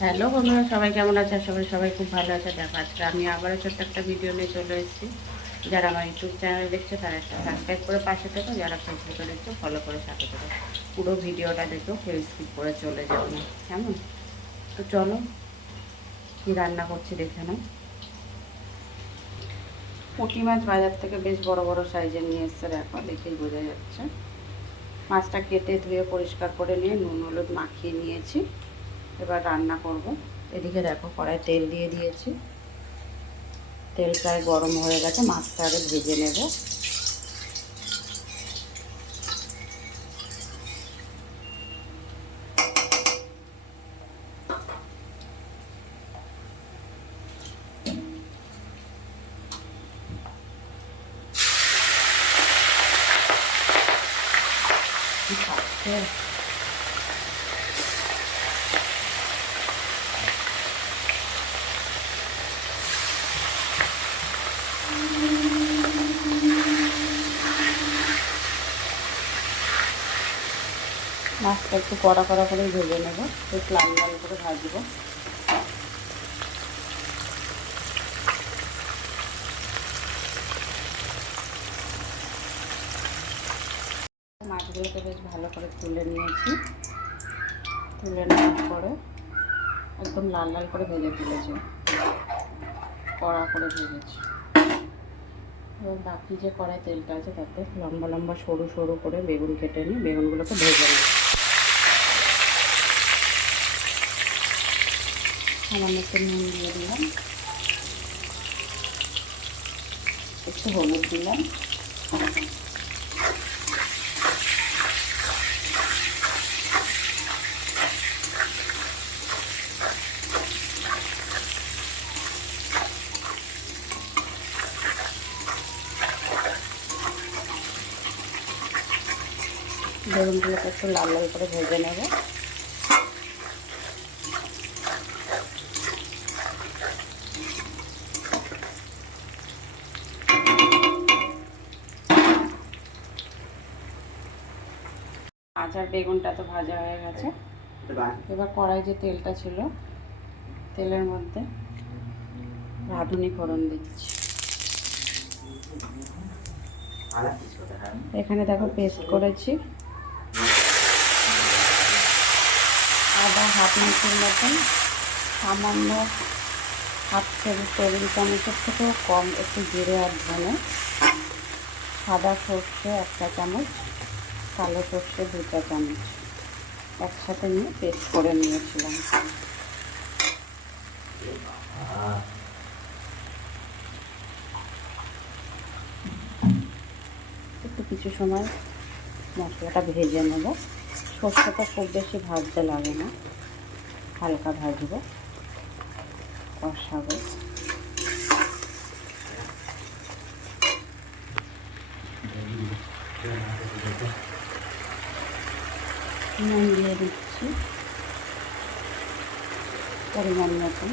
Hello বন্ধুরা, সবাই কেমন আছে? সবাই খুব ভালো আছে। দেখো, আজকে আমি আবারও ছোট্ট একটা ভিডিও নিয়ে চলে এসেছি। যারা আমার ইউটিউব চ্যানেল দেখছে তারা একটা সাবস্ক্রাইব করে পাশে থেকো, যারা ফেসবুকে দেখছো ফলো করে সাথে থেকো। পুরো ভিডিওটা দেখো, কেউ স্কিপ করে চলে যাও না, কেমন? তো চলো, কি রান্না করছি দেখে নাও। পুঁটি মাছ বাজার থেকে বেশ বড় বড় সাইজের নিয়ে এসছে, দেখো দেখেই বোঝা যাচ্ছে। মাছটা কেটে ধুয়ে পরিষ্কার করে নিয়ে নুন হলুদ মাখিয়ে নিয়েছি। এবার রান্না করব। এদিকে দেখো, কড়াই তেল দিয়ে দিয়েছি। তেল প্রায় গরম হয়ে গেছে, মাছটা আগে ভেজে নেব। মাছটা একটু কড়া কড়া করে ভেজে নেব, একটু লাল লাল করে ভাজবো। মাছগুলোকে বেশ ভালো করে তুলে নিয়েছি। তুলে নেওয়ার পরে একদম লাল লাল করে ভেজে তুলেছি, কড়া করে ভেজেছি। এবার বাকি যে কড়াই তেলটা আছে তাতে লম্বা লম্বা সরু সরু করে বেগুন কেটে নিই, বেগুনগুলোকে ভেজে নিই। সামান্য একটু নুন দিয়ে দিলাম, একটু হলুদ দিলাম, বেগুনগুলোকে একটু লাল লাল করে ভেজে নেব। আচার বেগুনটা তো ভাজা হয়ে গেছে। এবার কড়াই যে তেলটা ছিল, তেলের মধ্যে রাঁধুনি ফোড়ন দিচ্ছি। এখানে দেখো পেস্ট করেছি আদা হাফ ইঞ্চির মতন, সামান্য হাফ টেবিল চামচের থেকেও কম একটু জিরে আর ধনে, সাদা সর্ষে 1 চা চামচ, কালো সর্ষে 2 চা চামচ একসাথে নিয়ে পেস্ট করে নিয়েছিলাম। একটু কিছু সময় মশলাটা ভেজে নেব। সর্ষেটা খুব বেশি ভাজতে লাগে না, হালকা ভাজবো, কষাবো। নুন দিয়ে দিচ্ছি পরিমাণ মতন।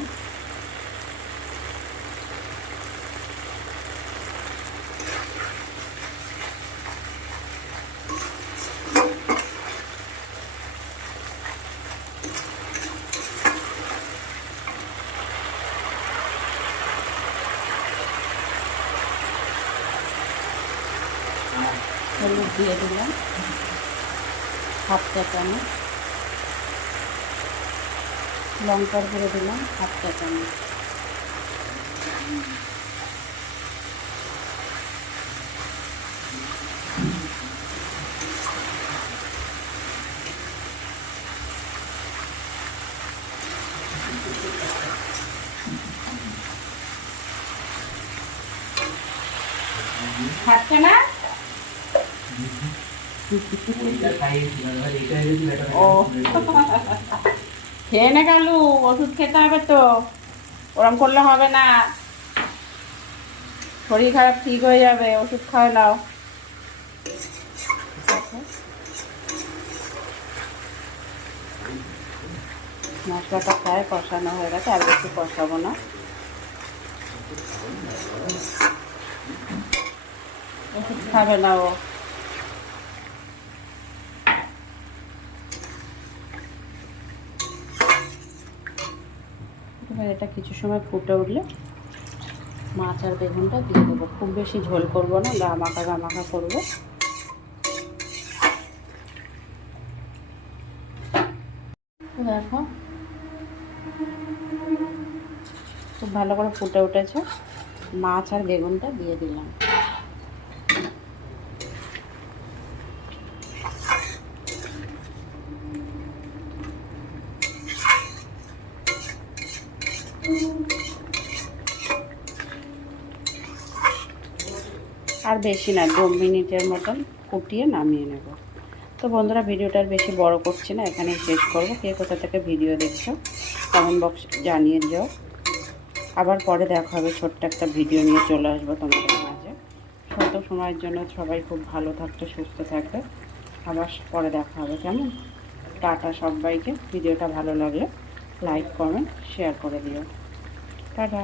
হলুদ দিয়ে দিলাম হাফ চা চামচ, লঙ্কার গুঁড়ো দিলাম হাফ চা চামচ। খাচ্ছে না? ও খেয়ে নে কালু, ওষুধ খেতে হবে তো, ওরম করলে হবে না, শরীর খারাপ ঠিক হয়ে যাবে, ওষুধ খাওয়া নাও। মশলাটা প্রায় কষানো হয়ে গেছে, আর বেশি কষাবো না। ওষুধ খাবে না ও। এটা কিছু সময় ফুটে উঠলে মাছ আর বেগুনটা দিয়ে দেবো। খুব বেশি ঝোল করবো না, গামাখা গামাখা করবো। দেখো খুব ভালো করে ফুটে উঠেছে, মাছ আর বেগুনটা দিয়ে দিলাম। আর বেশি না, 2 মিনিটের মতন ফুটিয়ে নামিয়ে নেব। তো বন্ধুরা, ভিডিওটা আর বেশি বড় করছি না, এখানেই শেষ করব। কে কোথা থেকে ভিডিও দেখছো কমেন্ট বক্সে জানিয়ে যাও। আবার পরে দেখা হবে, ছোট্ট একটা ভিডিও নিয়ে চলে আসবো তোমাদের মাঝে। তত সময়ের জন্য সবাই খুব ভালো থাকবে, সুস্থ থাকবে। আবার পরে দেখা হবে, কেমন? টাটা সবাইকে। ভিডিওটা ভালো লাগলে লাইক কমেন্ট শেয়ার করে দিও। টাটা।